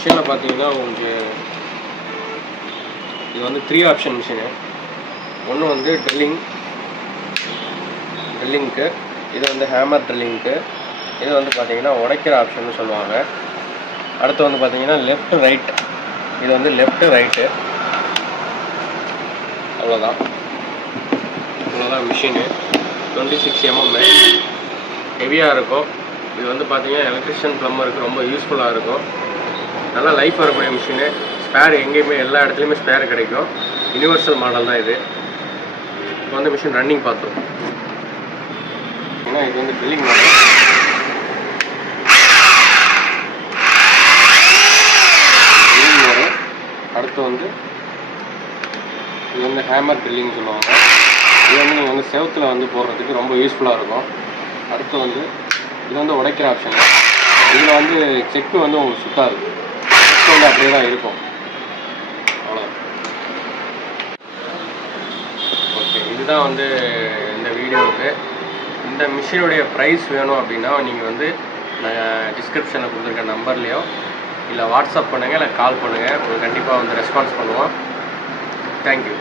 மிஷினில் பார்த்தீங்கன்னா உங்களுக்கு இது வந்து 3 ஆப்ஷன் மிஷினு. ஒன்று வந்து ட்ரில்லிங்க்கு, இது வந்து ஹேமர் ட்ரில்லிங்க்கு, இது வந்து பார்த்தீங்கன்னா உடைக்கிற ஆப்ஷன் சொல்லுவாங்க. அடுத்து வந்து பார்த்தீங்கன்னா லெஃப்ட் ரைட், இது வந்து லெஃப்ட் ரைட்டு. அவ்வளோதான் மிஷினு. 26 mm ஹெவியாக இருக்கும். இது வந்து பார்த்தீங்கன்னா எலக்ட்ரிஷியன் ப்ளம்பருக்கு ரொம்ப யூஸ்ஃபுல்லாக இருக்கும். நல்லா லைஃப் வரக்கூடிய மிஷினு. ஸ்பேர் எங்கேயுமே எல்லா இடத்துலையுமே ஸ்பேர் கிடைக்கும். யூனிவர்சல் மாடல் தான் இது. இப்போ வந்து மிஷின் ரன்னிங் பார்த்தோம். ஏன்னா இது வந்து ட்ரில்லிங் மாடல். அடுத்து வந்து இது வந்து ஹேமர் ட்ரில்லிங் சொல்லுவாங்க. இது வந்து நீங்கள் வந்து செவத்தில் வந்து போடுறதுக்கு ரொம்ப யூஸ்ஃபுல்லாக இருக்கும். அடுத்து வந்து இது வந்து உடைக்கிற ஆப்ஷன். இதில் வந்து செக்கு வந்து உங்களுக்கு சுத்தாது, செக்கு வந்து அப்படியே தான் இருக்கும். அவ்வளோ. ஓகே, இதுதான் வந்து இந்த வீடியோவுக்கு. இந்த மிஷினுடைய ப்ரைஸ் வேணும் அப்படின்னா நீங்கள் வந்து நான் டிஸ்கிரிப்ஷனில் கொடுத்துருக்க நம்பர்லேயோ இல்லை வாட்ஸ்அப் பண்ணுங்கள், இல்லை கால் பண்ணுங்கள். உங்களுக்கு கண்டிப்பாக வந்து ரெஸ்பான்ஸ் பண்ணுவோம். தேங்க்யூ.